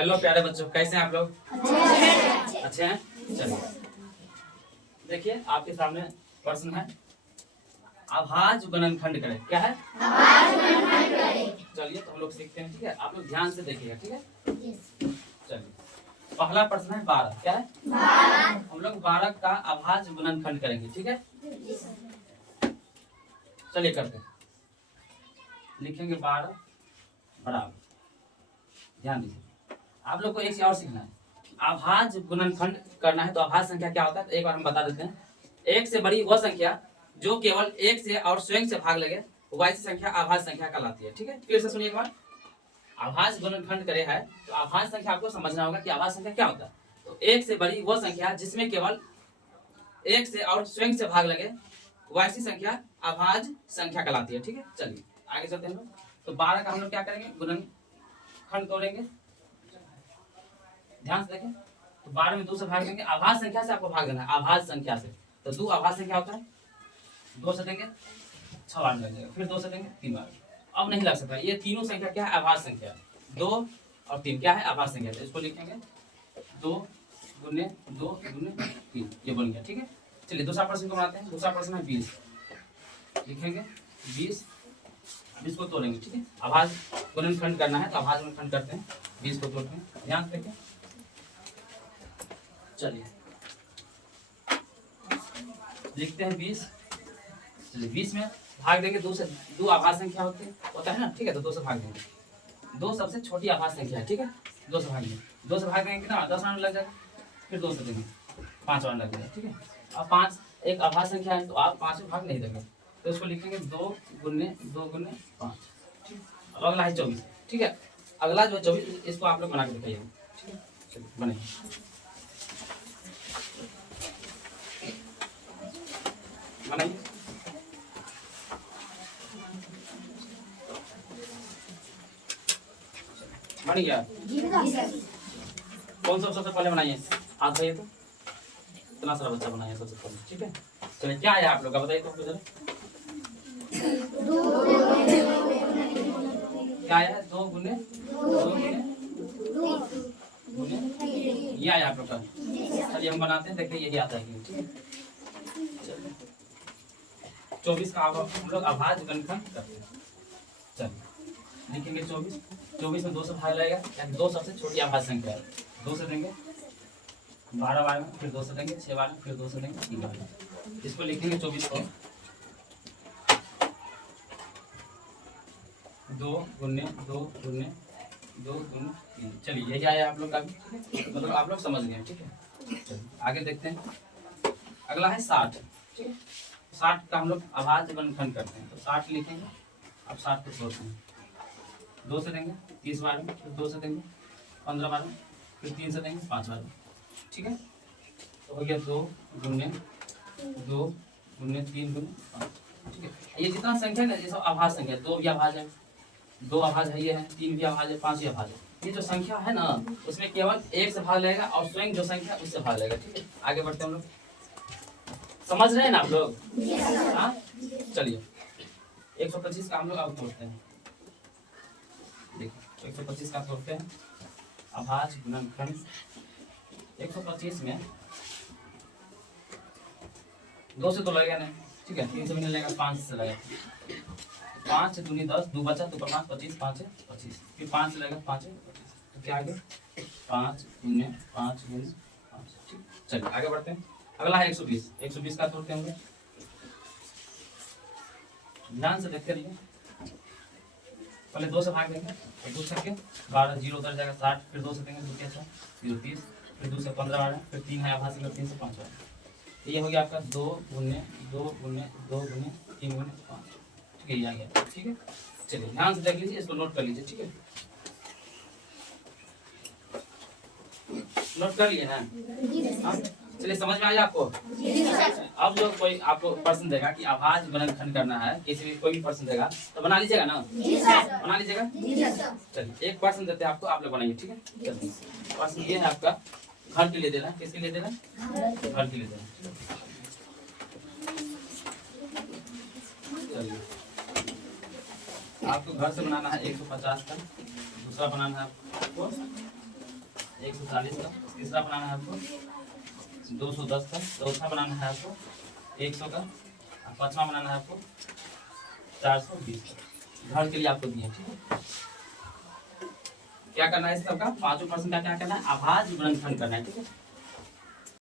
Hello प्यारे बच्चों, कैसे हैं आप लोग? अच्छे हैं। चलिए देखिए, आपके सामने प्रश्न है, अभाज्य गुणनखंड करें। क्या है? चलिए तो हम लोग सीखते हैं, ठीक है? आप लोग ध्यान से देखिएगा, ठीक है? चलिए, पहला प्रश्न है 12। क्या है? 12। हम लोग 12 का अभाज्य गुणनखंड करेंगे, ठीक है? चलिए करते हैं। लिखेंगे 12 बराबर, ध्यान दीजिए, आप लोग को एक चीज और सीखना है। अभाज्य गुणनखंड करना है तो अभाज्य संख्या क्या होता है तो एक बार हम बता देते हैं। एक से बड़ी वह संख्या जो केवल एक से और स्वयं से भाग लगे, वैसी संख्या अभाज्य संख्या कहलाती है, ठीक है? फिर से सुनिए एक बार। अभाज्य गुणनखंड करे है तो अभाज्य संख्या आपको समझना होगा कि अभाज्य संख्या क्या होता है। तो एक से बड़ी वह संख्या जिसमें केवल एक से और स्वयं से भाग लगे, वैसी संख्या अभाज्य संख्या कहलाती है, ठीक है? चलिए आगे चलते हैं हम लोग। तो 12 का हम लोग क्या करेंगे? गुणनखंड तोड़ेंगे। ध्यान से देखें, तो 12 में 2 से भाग देंगे। अभाज्य संख्या से आपको भाग देना है, अभाज्य संख्या से। तो 2 अभाज्य संख्या होता है, 2 से देंगे 6 बार लग जाएगा, फिर 2 से देंगे 3 बार। अब नहीं लग सकता, ये तीनों संख्या क्या है? अभाज्य संख्या। 2 और 3 क्या है? अभाज्य संख्या। तो इसको लिखेंगे 2 गुने 2 गुने 3, ये बन गया, ठीक है? चलिए दूसरा प्रश्न को बनाते हैं। दूसरा प्रश्न है 20। लिखेंगे 20, को तोड़ेंगे, ठीक है? अभाज्य गुणनखंड करना है तो अभाज्य गुणनखंड करते हैं। 20 को तोड़ते हैं, ध्यान से देखें। चलिए लिखते हैं 20। चलिए 20 में भाग देंगे 2 से। 2 अभाज्य संख्या होता है ना, ठीक है? तो 2 से भाग देंगे। 2 सबसे छोटी अभाज्य संख्या है, ठीक है? 2 से भाग देंगे। 2 से भाग देंगे कितना? 10 बार लग जाएगा, फिर 2 से देंगे 5 बार लग जाएगा, ठीक है? अब 5 एक अभाज्य संख्या है तो आप 5 में भाग नहीं देंगे, तो इसको लिखेंगे 2 गुने 5, ठीक है? अब अगला है 24, ठीक है? अगला जो 24 इसको आप लोग बना के दिखाइए, ठीक है? चलिए बने बनाइए। बन गया? कौन सा सबसे पहले बनाइए? हाथ धोइए तो इतना सारा बच्चा बनाइए सबसे पहले, ठीक है? चलिए क्या है आप लोग का बताइए तो जरा। क्या है? 2 गुने ये आया आप लोग का। चलिए हम बनाते हैं, देखिए यही आता है, ठीक है? 24 का हम लोग अभाज्य गुणनखंड करते हैं। चलिए लिखेंगे 24 में 2 से भाग लगेगा, यानी 2 सबसे छोटी अभाज्य संख्या है। 2 से देंगे 12 बार में, फिर 2 से देंगे 6 बार में, फिर 2 से देंगे 3 बार में। इसको लिखेंगे 24 को 2 गुने 3। चलिए यही आया आप लोग का भी, मतलब आप लोग समझ गए, ठीक है? चलिए आगे देखते हैं। अगला है 60, ठीक है? 60 का हम लोग अभाज्य गुणनखंड करते हैं, तो 60 लिखेंगे। अब 60 को तोड़ते हैं। 2 से देंगे 30 बार में, फिर 2 से देंगे 15 बार में, फिर 3 से देंगे 5 बार में, ठीक है? तो हो गया 2 गुने 3 गुने 5, ठीक है? ये जितना संख्या है ना, ये सब अभाज्य संख्या। 2 भी अभाज्य है, 2 अभाज्य है, ये है 3 भी अभाज्य है, 5 भी अभाज्य है। ये जो संख्या है ना, उसमें केवल 1 से भाग लगेगा और स्वयं जो संख्या उससे भाग लगेगा, ठीक है? आगे बढ़ते हैं हम लोग। समझ रहे हैं ना आप लोग? हाँ चलिए 125 का हम लोग अब तोड़ते हैं। देखिए 125 का तोड़ते हैं अभाज्य गुणनखंड। 125 में 2 से तो लगेगा नहीं, ठीक है? 3 से भी नहीं लगेगा, 5 से लगेगा। 5 दूनी 10, 2 बचा, 2 पर 5 25, 5 है 25, फिर 5 से लगेगा 5 है 25, तो क्या आगे 5 गुने 5, ठीक। चलिए आगे बढ़ते हैं। अगला है 120 का तोड़ते होंगे, ध्यान से देखते रहिए। पहले 2 से भाग देंगे, 2 छक्के 12, 0 उधर जाएगा 60, फिर 2 से देंगे 2 कैसा 0 30, फिर 2 से 15 बार, फिर 3 है अभाज्य संख्या, 3 से 5 बार। ये हो गया आपका 2 गुने 3 गुने 5, ठीक है? ये आ गया, ठीक है? चलिए ध्यान से देख लीजिए, इसको नोट कर लीजिए, ठीक है? नोट कर लिए ना? हाँ चलिए समझ में आया आपको? अब जो कोई आपको प्रश्न देगा कि अभाज्य गुणनखंड करना है, किसी भी कोई भी प्रश्न देगा तो बना लीजिएगा ना? बना लीजिएगा। चलिए एक प्रश्न देते हैं आपको, आप लोग बनाइए, ठीक है? चलिए प्रश्न ये है आपका, घर के लिए देना। किसके लिए देना? घर के लिए देना। चलिए आपको घर से बनाना है 150 का, दूसरा बनाना है आपको 140 का। तीसरा बनाना है आपको 210 का। चौथा बनाना है आपको 100 का। और पाँचवा बनाना है आपको 420 का। घर के लिए आपको दिए, ठीक है। क्या करना है इस सबका 5% का क्या करना है, अभाज्य गुणनखंड करना है, ठीक है।